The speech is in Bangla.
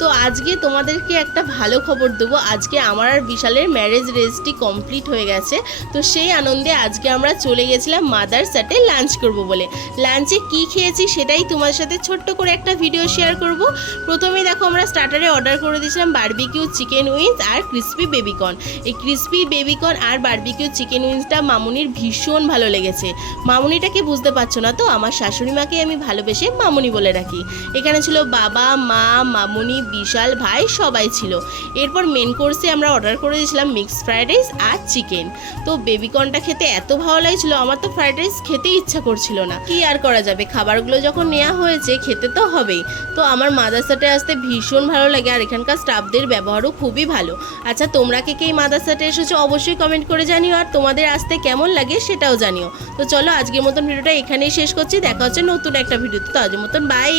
তো আজকে তোমাদেরকে একটা ভালো খবর দেবো, আজকে আমার আর বিশালের ম্যারেজ রেজিস্ট্রি কমপ্লিট হয়ে গেছে। তো সেই আনন্দে আজকে আমরা চলে গেছিলাম মাদার সাথে লাঞ্চ করব বলে। লাঞ্চে কি খেয়েছি সেটাই তোমার সাথে ছোট্ট করে একটা ভিডিও শেয়ার করব। প্রথমেই দেখো আমরা স্টার্টারে অর্ডার করে দিয়েছিলাম বারবিকিউ চিকেন উইংস আর ক্রিসপি বেবিকর্ন। এই ক্রিসপি বেবিকর্ন আর বারবিকিউ চিকেন উইংসটা মামুনির ভীষণ ভালো লেগেছে। মামুনিটাকে বুঝতে পারছো না তো, আমার শাশুড়ি মাকে আমি ভালোবেসে মামুনি বলে রাখি। এখানে ছিল বাবা, মা, মামুনি, বিশাল ভাই সবাই ছিল। এরপর মেন কোর্সে আমরা অর্ডার করে দিয়েছিলাম মিক্স ফ্রাইড রাইস আর চিকেন। তো বেবিকর্নটা খেতে এত ভালো লাগছিল, আমার তো ফ্রাইড রাইস খেতেই ইচ্ছা করছিল না। কি আর করা যাবে, খাবারগুলো যখন নেওয়া হয়েছে খেতে তো হবেই। তো আমার মাদারসাতে আসতে ভীষণ ভালো লাগে, আর এখানকার স্টাফদের ব্যবহারও খুবই ভালো। আচ্ছা, তোমরা কে কে মাদারসাতে এসেছো অবশ্যই কমেন্ট করে জানিও, আর তোমাদের আসতে কেমন লাগে সেটাও জানিও। তো চলো আজকের মতন ভিডিওটা এখানেই শেষ করছি, দেখা হচ্ছে নতুন একটা ভিডিওতে। তো আজকের মতন বাই।